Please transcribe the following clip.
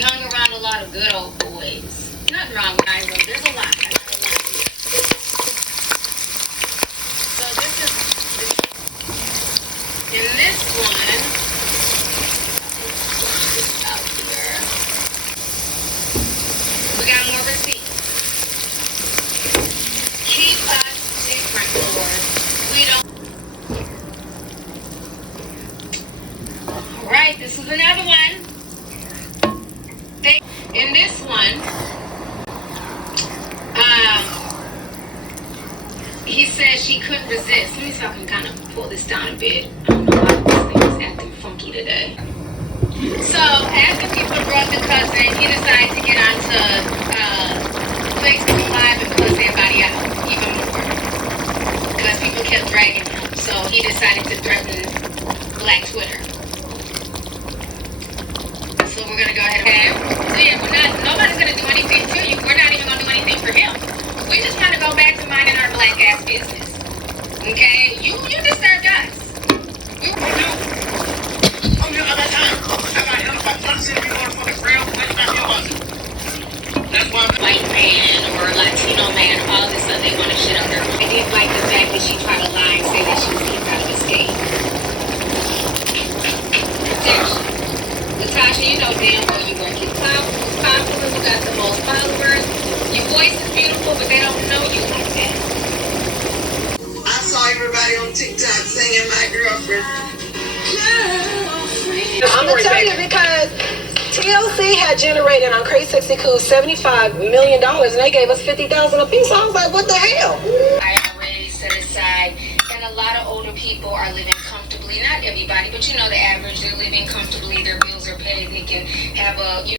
He hung around a lot of good old boys. Nothing wrong with either. There's a lot. I got a lot here. So this is in this one. This out here. We got more receipts. Keep us different, Lord. We don't. All right, this is another one. In this one, he said she couldn't resist. Let me see if I can kind of pull this down a bit. I don't know why this thing is acting funky today. So, after people brought the cousin, he decided to get onto Facebook Live and cuss everybody out even more. Because people kept dragging him. So, he decided to threaten Black Twitter. So, we're going to go ahead and nobody's going to do anything to you. We're not even going to do anything for him. We just want to go back to minding our black ass business. Okay? You deserve us. White man or Latino man, all this stuff, they want to shit on her. I didn't like the fact that she tried to lie and say that she was kicked out of the state. Seriously. Natasha, you know damn well you work. You're popular, you got the most followers. Your voice is beautiful, but they don't know you like that. I saw everybody on TikTok singing My Girlfriend. I'm going to tell you because TLC had generated on Crazy Sexy Cool $75 million and they gave us $50,000 a piece. I was like, what the hell? I already set aside, and a lot of older people are living comfortably. Not everybody, but you know the average. They're living comfortably. Their bills are paid. They can have a